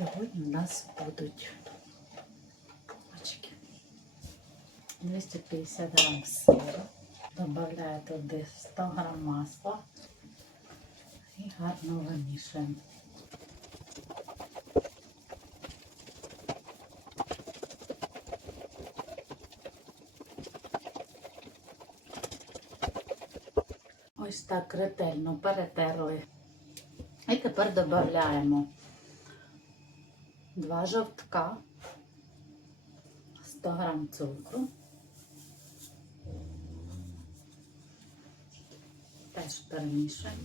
Сьогодні у нас будуть очки. 250 грам сиру. Добавляю туди 100 грам масла і гарно вимішуємо. Ось так ретельно перетерли. І тепер додаємо два жовтка, 100 грам цукру. Теж перемішуємо.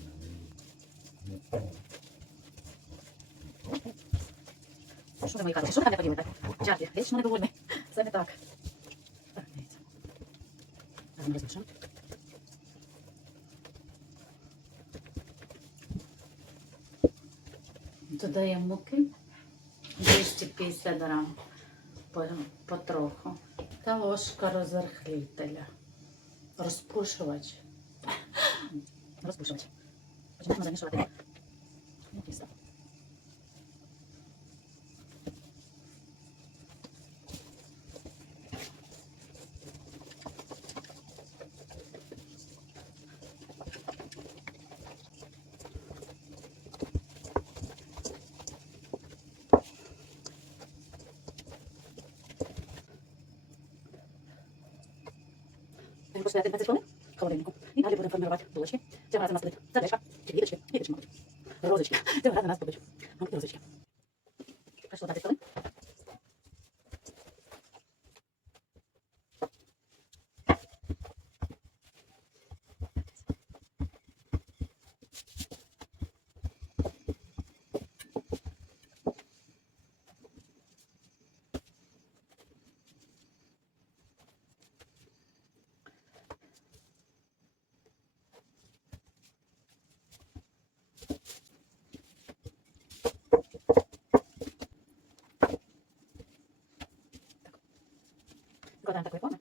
Що ви мої хороші? Що ви там не поділите? Джарді, вічно недовольний. Це не так. Так, дивіться. Зараз ми розмішаємо. Додаємо муки 250 грам потроху та ложка розрихлителя. Розпушувач. Розпушувач. Почнемо замішувати. Поставити 15 хвилин в холодильнику. І далі будемо формувати булочки. Цього разу нас будуть чи квіточки, квіточки, мабуть. Розочки. Цього разу нас будуть I'm a tanta cuerpona.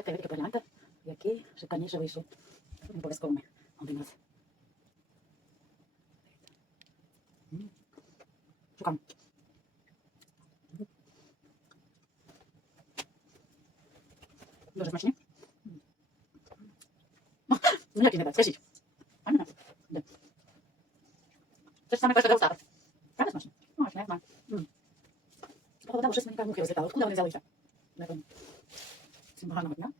Дівчатка, тільки погляньте, який шикарніше вийшов. Обов'язково ми один раз. Шукам. Дуже смачні. Ну, як і не так, скажіть. Правильно? Де? Це ж саме для устава. Правда смачно? Смачно, я знаю. М. Погода, щось мені кажуть, муки розлітали. Откуда вони взялися? Не пам'ятаю. 지금 하나 뭐냐?